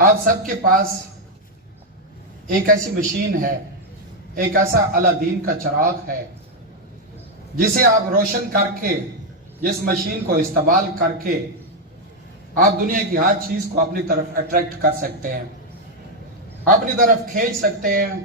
آپ سب کے پاس ایک ایسی مشین ہے، ایک ایسا الادین کا چراغ ہے جسے آپ روشن کر کے، جس مشین کو استعمال کر کے آپ دنیا کی ہر چیز کو اپنی طرف اٹریکٹ کر سکتے ہیں، اپنی طرف کھینچ سکتے ہیں۔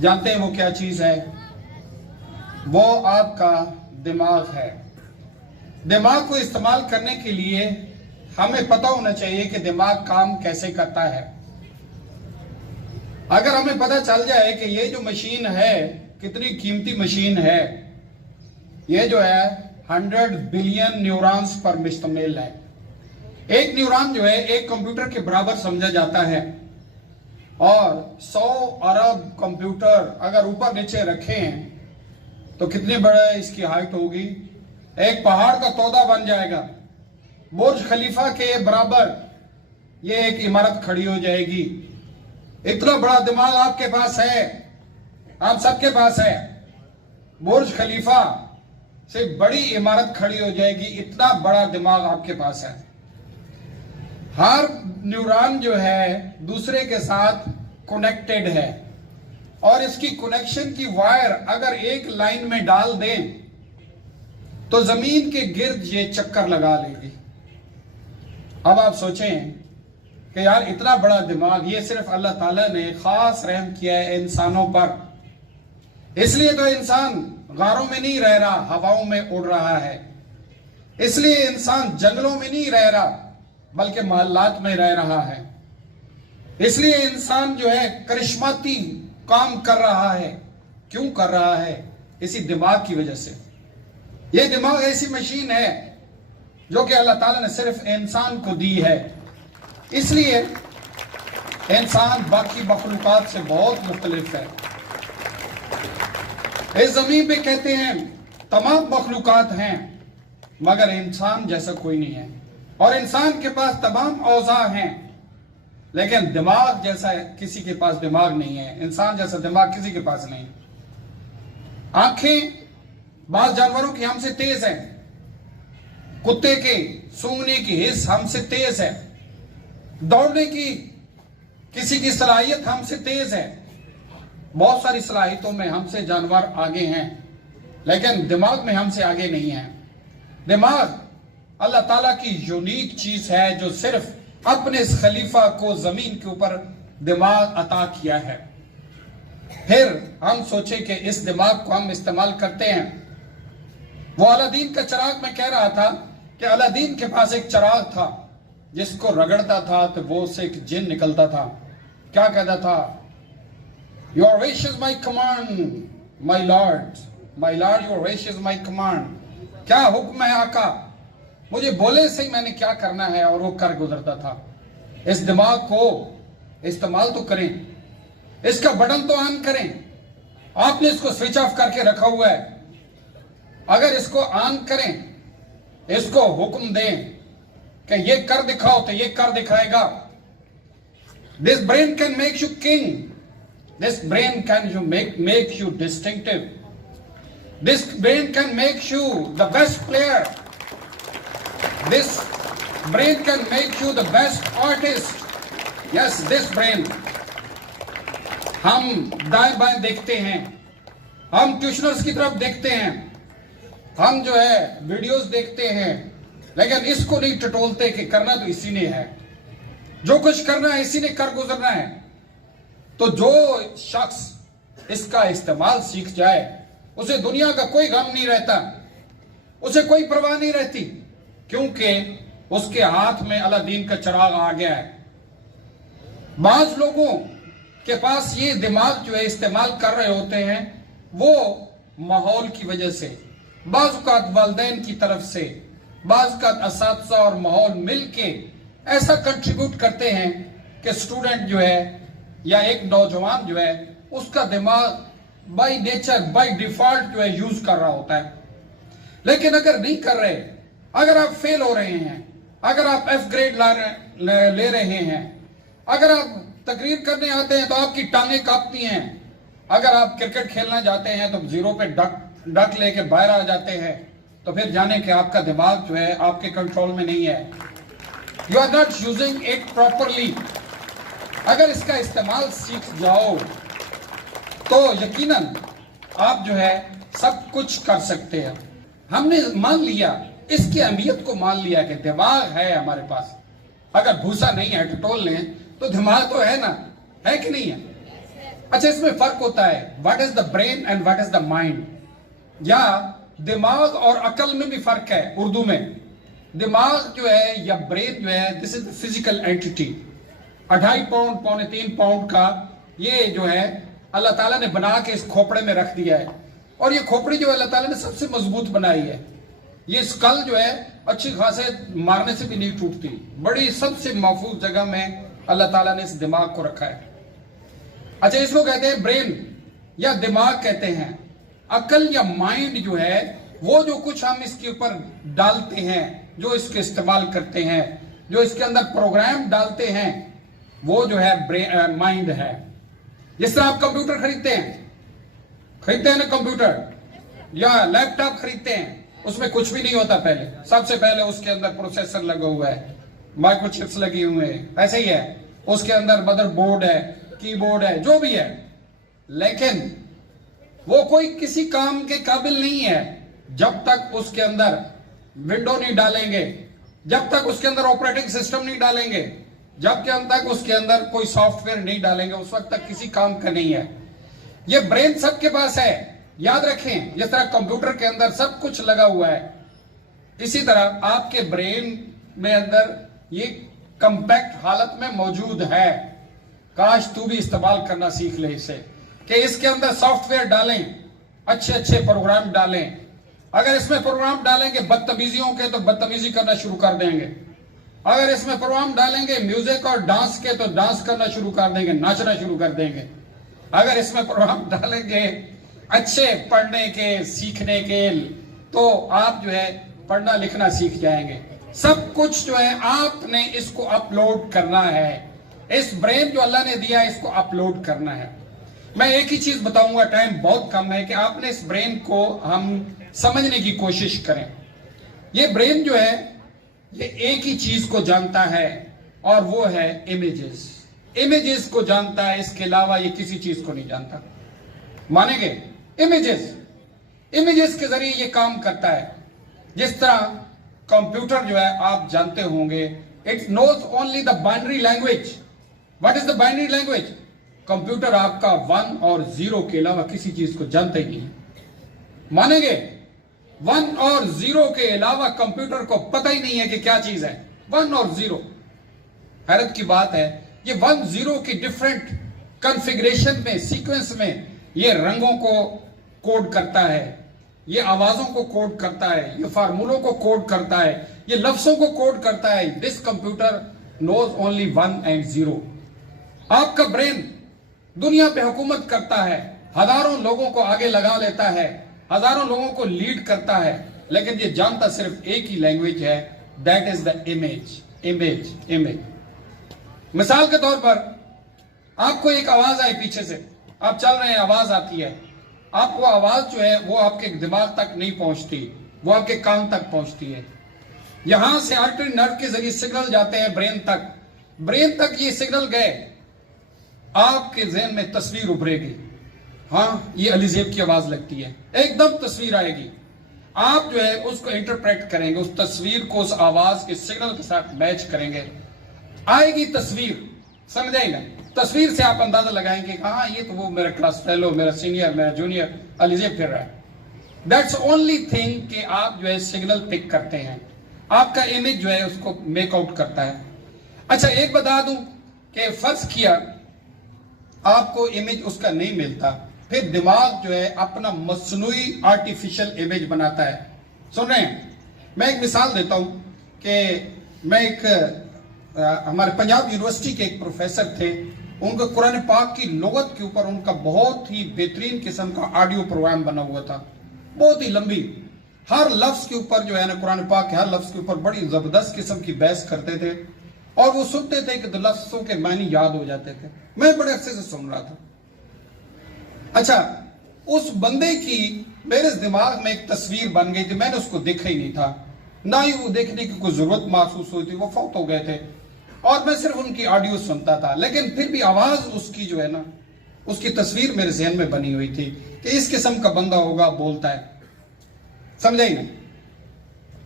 جانتے ہیں وہ کیا چیز ہے؟ وہ آپ کا دماغ ہے۔ دماغ کو استعمال کرنے کے لیے ہمیں پتہ ہونا چاہیے کہ دماغ کام کیسے کرتا ہے۔ اگر ہمیں پتہ چل جائے کہ یہ جو مشین ہے کتنی قیمتی مشین ہے، یہ جو ہے 100 بلین نیورونز پر مشتمل ہے۔ ایک نیورون جو ہے ایک کمپیوٹر کے برابر سمجھا جاتا ہے، اور 100 ارب کمپیوٹر اگر اوپر نیچے رکھے ہیں تو کتنی بڑا اس کی ہائٹ ہوگی؟ ایک پہاڑ کا تودا بن جائے گا۔ برج خلیفہ کے برابر یہ ایک عمارت کھڑی ہو جائے گی۔ اتنا بڑا دماغ آپ کے پاس ہے، آپ سب کے پاس ہے۔ برج خلیفہ سے بڑی عمارت کھڑی ہو جائے گی، اتنا بڑا دماغ آپ کے پاس ہے۔ ہر نیورون جو ہے دوسرے کے ساتھ کنیکٹڈ ہے، اور اس کی کنیکشن کی وائر اگر ایک لائن میں ڈال دیں تو زمین کے گرد یہ چکر لگا لے گی۔ اب آپ سوچیں کہ یار اتنا بڑا دماغ، یہ صرف اللہ تعالیٰ نے خاص رحم کیا ہے انسانوں پر، اس لیے تو انسان غاروں میں نہیں رہ رہا، ہواؤں میں اڑ رہا ہے۔ اس لیے انسان جنگلوں میں نہیں رہ رہا بلکہ محلات میں رہ رہا ہے۔ اس لیے انسان جو ہے کرشماتی کام کر رہا ہے۔ کیوں کر رہا ہے؟ اسی دماغ کی وجہ سے۔ یہ دماغ ایسی مشین ہے جو کہ اللہ تعالیٰ نے صرف انسان کو دی ہے۔ اس لیے انسان باقی مخلوقات سے بہت مختلف ہے۔ اس زمین پہ کہتے ہیں تمام مخلوقات ہیں مگر انسان جیسا کوئی نہیں ہے، اور انسان کے پاس تمام اوضاع ہیں لیکن دماغ جیسا کسی کے پاس دماغ نہیں ہے، انسان جیسا دماغ کسی کے پاس نہیں۔ آنکھیں بعض جانوروں کی ہم سے تیز ہیں، کتے کے سونگنے کی حس ہم سے تیز ہے، دوڑنے کی کسی کی صلاحیت ہم سے تیز ہے، بہت ساری صلاحیتوں میں ہم سے جانور آگے ہیں لیکن دماغ میں ہم سے آگے نہیں ہیں۔ دماغ اللہ تعالیٰ کی یونیک چیز ہے جو صرف اپنے اس خلیفہ کو زمین کے اوپر دماغ عطا کیا ہے۔ پھر ہم سوچیں کہ اس دماغ کو ہم استعمال کرتے ہیں۔ وہ الادین کا چراغ، میں کہہ رہا تھا کہ الادین کے پاس ایک چراغ تھا جس کو رگڑتا تھا تو وہ سے ایک جن نکلتا تھا۔ کیا کہتا تھا؟ Your wish is my command, my lord. My lord, your wish is my command. کیا حکم ہے آقا؟ مجھے بولے سے ہی میں نے کیا کرنا ہے، اور وہ کر گزرتا تھا۔ اس دماغ کو استعمال تو کریں، اس کا بٹن تو آن کریں۔ آپ نے اس کو سوئچ آف کر کے رکھا ہوا ہے، اگر اس کو آن کریں، اس کو حکم دیں کہ یہ کر دکھاؤ تو یہ کر دکھائے گا۔ This brain can make you king. This brain can make you distinctive. This brain can make you the best player. This brain can make you the best artist. Yes, this brain. ہم دائیں بائیں دیکھتے ہیں، ہم ٹیوشنرز کی طرف دیکھتے ہیں، ہم جو ہے ویڈیوز دیکھتے ہیں، لیکن اس کو نہیں ٹٹولتے کہ کرنا تو اسی نے ہے، جو کچھ کرنا ہے اسی نے کر گزرنا ہے۔ تو جو شخص اس کا استعمال سیکھ جائے اسے دنیا کا کوئی غم نہیں رہتا، اسے کوئی پرواہ نہیں رہتی، کیونکہ اس کے ہاتھ میں الادین کا چراغ آ گیا ہے۔ بعض لوگوں کے پاس یہ دماغ جو ہے استعمال کر رہے ہوتے ہیں وہ ماحول کی وجہ سے، بعض اوقات والدین کی طرف سے، بعض اوقات اساتذہ اور ماحول مل کے ایسا کنٹریبیوٹ کرتے ہیں کہ سٹوڈنٹ جو ہے یا ایک نوجوان جو ہے اس کا دماغ بائی نیچر، بائی ڈیفالٹ جو ہے یوز کر رہا ہوتا ہے۔ لیکن اگر نہیں کر رہے، اگر آپ فیل ہو رہے ہیں، اگر آپ ایف گریڈ لے رہے ہیں، اگر آپ تقریر کرنے آتے ہیں تو آپ کی ٹانگیں کانپتی ہیں، اگر آپ کرکٹ کھیلنا جاتے ہیں تو زیرو پہ ڈک لے کے باہر آ جاتے ہیں، تو پھر جانے کہ آپ کا دماغ جو ہے آپ کے کنٹرول میں نہیں ہے۔ You are not using it properly. اگر اس کا استعمال سیکھ جاؤ تو یقیناً آپ جو ہے سب کچھ کر سکتے ہیں. ہم نے مان لیا، اس کی اہمیت کو مان لیا کہ دماغ ہے ہمارے پاس. اگر بھوسا نہیں ہے ٹٹول لیں تو دماغ تو ہے نا، ہے کہ نہیں ہے؟ اچھا، اس میں فرق ہوتا ہے what is the brain and what is the mind. یا دماغ اور عقل میں بھی فرق ہے. اردو میں دماغ جو ہے یا برین جو ہے this is physical entity. 2.5 pound 3.25 pound کا یہ جو ہے اللہ تعالیٰ نے بنا کے اس کھوپڑے میں رکھ دیا ہے. اور یہ کھوپڑی جو اللہ تعالیٰ نے سب سے مضبوط بنائی ہے. یہ اسکل جو ہے اچھی خاصے مارنے سے بھی نہیں ٹوٹتی. بڑی سب سے محفوظ جگہ میں اللہ تعالیٰ نے اس دماغ کو رکھا ہے. اچھا، اس کو کہتے ہیں برین یا دماغ کہتے ہیں. عقل یا مائنڈ جو ہے وہ جو کچھ ہم اس کے اوپر ڈالتے ہیں، جو اس کے استعمال کرتے ہیں، جو اس کے اندر پروگرام ڈالتے ہیں، وہ جو ہے مائنڈ ہے. جس طرح آپ کمپیوٹر خریدتے ہیں نا، کمپیوٹر یا لیپ ٹاپ خریدتے ہیں، اس میں کچھ بھی نہیں ہوتا. پہلے سب سے پہلے اس کے اندر پروسیسر لگا ہوا ہے، مائکرو چپس لگی ہوئے ہیں، ایسے ہی ہے. اس کے اندر مدر بورڈ ہے، کی بورڈ ہے، جو بھی ہے. لیکن وہ کوئی کسی کام کے قابل نہیں ہے جب تک اس کے اندر ونڈو نہیں ڈالیں گے، جب تک اس کے اندر آپریٹنگ سسٹم نہیں ڈالیں گے، جب تک اس کے اندر کوئی سافٹ ویئر نہیں ڈالیں گے، اس وقت تک کسی کام کا نہیں ہے. یہ برین سب کے پاس ہے، یاد رکھیں. جس طرح کمپیوٹر کے اندر سب کچھ لگا ہوا ہے، اسی طرح آپ کے برین میں اندر یہ کمپیکٹ حالت میں موجود ہے. کاش تو بھی استعمال کرنا سیکھ لے اسے، کہ اس کے اندر سافٹ ویئر ڈالیں، اچھے پروگرام ڈالیں. اگر اس میں پروگرام ڈالیں گے بدتمیزیوں کے تو بدتمیزی کرنا شروع کر دیں گے. اگر اس میں پروگرام ڈالیں گے میوزک اور ڈانس کے تو ڈانس کرنا شروع کر دیں گے، ناچنا شروع کر دیں گے. اگر اس میں پروگرام ڈالیں گے اچھے پڑھنے کے، سیکھنے کے، تو آپ جو ہے پڑھنا لکھنا سیکھ جائیں گے. سب کچھ جو ہے آپ نے اس کو اپلوڈ کرنا ہے. اس برین جو اللہ نے دیا ہے اس کو اپلوڈ کرنا ہے. میں ایک ہی چیز بتاؤں گا، ٹائم بہت کم ہے، کہ آپ نے اس برین کو ہم سمجھنے کی کوشش کریں. یہ برین جو ہے یہ ایک ہی چیز کو جانتا ہے اور وہ ہے امیجز. امیجز کو جانتا ہے، اس کے علاوہ یہ کسی چیز کو نہیں جانتا. مانیں گے؟ امیجز کے ذریعے یہ کام کرتا ہے. جس طرح کمپیوٹر جو ہے آپ جانتے ہوں گے it knows only the binary language. What is the binary language? Computer آپ کا 1 اور 0 کے علاوہ کسی چیز کو جانتا ہی نہیں ہے. مانیں گے؟ 1 اور 0 کے علاوہ کمپیوٹر کو پتہ ہی نہیں ہے کہ کیا چیز ہے. 1 اور 0. حیرت کی بات ہے، یہ 1 0 کی ڈیفرنٹ کنفیگریشن میں، سیکوینس میں یہ رنگوں کو کوڈ کرتا ہے، یہ آوازوں کو کوڈ کرتا ہے، یہ فارمولوں کو کوڈ کرتا ہے، یہ لفظوں کو کوڈ کرتا ہے. This computer knows only 1 and 0. آپ کا برین دنیا پہ حکومت کرتا ہے، ہزاروں لوگوں کو آگے لگا لیتا ہے، ہزاروں لوگوں کو لیڈ کرتا ہے، لیکن یہ جانتا صرف ایک ہی لینگویج ہے، دیٹ از دا امیج. مثال کے طور پر آپ کو ایک آواز آئی پیچھے سے، آپ چل رہے ہیں، آواز آتی ہے، آپ کو آواز جو ہے وہ آپ کے دماغ تک نہیں پہنچتی، وہ آپ کے کان تک پہنچتی ہے. یہاں سے آرٹری نرو کے ذریعے سگنل جاتے ہیں برین تک یہ سگنل گئے، آپ کے ذہن میں تصویر ابھرے گی. ہاں، یہ علی زیب کی آواز لگتی ہے، ایک دم تصویر آئے گی. آپ جو ہے اس کو انٹرپریٹ کریں گے، اس تصویر کو اس آواز کے سگنل کے ساتھ میچ کریں گے، آئے گی تصویر. سمجھائیں گا؟ تصویر سے آپ اندازہ لگائیں گے ہاں یہ تو وہ میرا کلاس فیلو، میرا سینئر، میرا جونیئر علی زیب پھر رہا ہے. دیٹس اونلی تھنگ کہ آپ جو ہے سگنل پک کرتے ہیں، آپ کا امیج جو ہے اس کو میک آؤٹ کرتا ہے. اچھا، ایک بتا دوں کہ فرض کیا آپ کو امیج اس کا نہیں ملتا، پھر دماغ جو ہے اپنا مصنوعی آرٹیفیشل امیج بناتا ہے. سن رہے ہیں؟ میں ایک مثال دیتا ہوں کہ میں ہمارے پنجاب یونیورسٹی کے ایک پروفیسر تھے، ان کو قرآن پاک کی لغت کے اوپر ان کا بہت ہی بہترین قسم کا آڈیو پروگرام بنا ہوا تھا، بہت ہی لمبی. ہر لفظ کے اوپر جو ہے نا قرآن پاک کے ہر لفظ کے اوپر بڑی زبردست قسم کی بحث کرتے تھے، اور وہ سنتے تھے کہ لفظوں کے معنی یاد ہو جاتے تھے. میں بڑے عرصے سے سن رہا تھا. اچھا، اس بندے کی میرے دماغ میں ایک تصویر بن گئی تھی، میں نے اس کو دیکھا ہی نہیں تھا، نہ ہی وہ دیکھنے کی کوئی ضرورت محسوس ہوئی تھی، وہ فوت ہو گئے تھے. اور میں صرف ان کی آڈیو سنتا تھا، لیکن پھر بھی آواز اس کی جو ہے نا، اس کی تصویر میرے ذہن میں بنی ہوئی تھی کہ اس قسم کا بندہ ہوگا، بولتا ہے، سمجھیں گے؟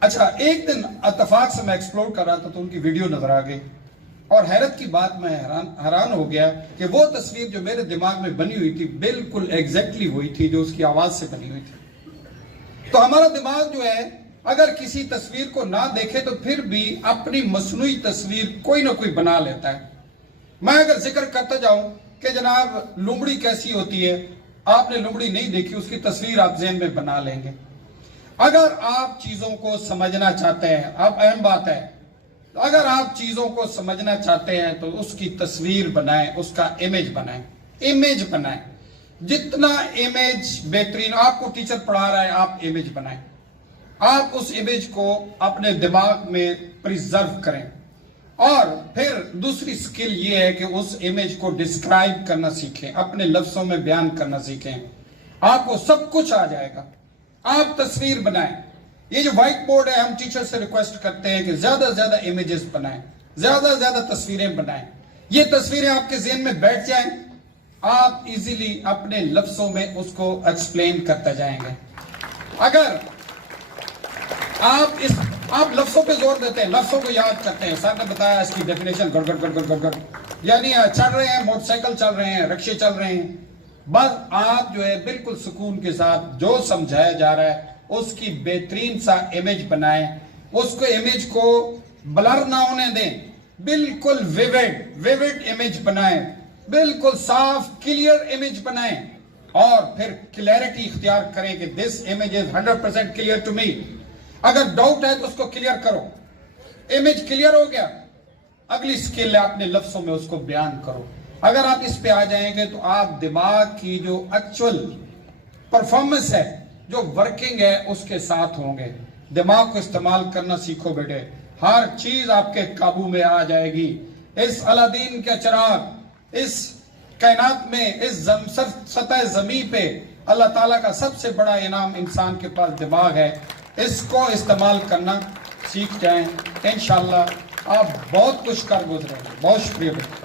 اچھا، ایک دن اتفاق سے میں ایکسپلور کر رہا تھا تو ان کی ویڈیو نظر آ گئی، اور حیرت کی بات، میں حیران ہو گیا کہ وہ تصویر جو میرے دماغ میں بنی ہوئی تھی بالکل ایگزیکٹلی وہی تھی جو اس کی آواز سے بنی ہوئی تھی۔ تو ہمارا دماغ جو ہے اگر کسی تصویر کو نہ دیکھے تو پھر بھی اپنی مصنوعی تصویر کوئی نہ کوئی بنا لیتا ہے۔ میں اگر ذکر کرتا جاؤں کہ جناب لومڑی کیسی ہوتی ہے، آپ نے لومڑی نہیں دیکھی، اس کی تصویر آپ ذہن میں بنا لیں گے۔ اگر آپ چیزوں کو سمجھنا چاہتے ہیں، اب اہم بات ہے، اگر آپ چیزوں کو سمجھنا چاہتے ہیں تو اس کی تصویر بنائیں، اس کا امیج بنائیں، جتنا امیج بہترین، آپ کو ٹیچر پڑھا رہا ہے، آپ امیج بنائیں، آپ اس امیج کو اپنے دماغ میں پریزرو کریں، اور پھر دوسری سکل یہ ہے کہ اس امیج کو ڈسکرائب کرنا سیکھیں، اپنے لفظوں میں بیان کرنا سیکھیں، آپ کو سب کچھ آ جائے گا۔ آپ تصویر بنائیں۔ یہ جو وائٹ بورڈ ہے، ہم ٹیچر سے ریکویسٹ کرتے ہیں کہ زیادہ سے زیادہ امیجز بنائیں، زیادہ سے زیادہ تصویریں بنائیں۔ یہ تصویریں آپ کے ذہن میں بیٹھ جائیں، آپ ایزیلی اپنے لفظوں میں اس کو ایکسپلین کرتے جائیں گے۔ اگر آپ لفظوں پہ زور دیتے ہیں، لفظوں کو یاد کرتے ہیں، سر نے بتایا اس کی ڈیفینیشن گڑ گڑ گڑ گڑ گڑ گڑ، یعنی چل رہے ہیں، موٹر سائیکل چل رہے ہیں، رکشے چل رہے ہیں، بس آپ جو ہے بالکل سکون کے ساتھ جو سمجھایا جا رہا ہے اس کی بہترین سا امیج بنائیں، اس کو امیج کو بلر نہ ہونے دیں، بالکل ویوڈ امیج بنائیں، بالکل صاف کلیئر امیج بنائیں، اور پھر کلیئرٹی اختیار کریں کہ this image is 100% clear to me۔ اگر ڈاؤٹ ہے تو اس کو کلیئر کرو، امیج کلیئر ہو گیا، اگلی سکل ہے اپنے لفظوں میں اس کو بیان کرو۔ اگر آپ اس پہ آ جائیں گے تو آپ دماغ کی جو ایکچول پرفارمنس ہے، جو ورکنگ ہے، اس کے ساتھ ہوں گے۔ دماغ کو استعمال کرنا سیکھو بیٹے، ہر چیز آپ کے قابو میں آ جائے گی۔ اس الادین کا چراغ، اس کائنات میں، اس سطح زمین پہ اللہ تعالیٰ کا سب سے بڑا انعام انسان کے پاس دماغ ہے۔ اس کو استعمال کرنا سیکھ جائیں، انشاءاللہ آپ بہت کچھ کر گزریں گے۔ بہت شکریہ بیٹے۔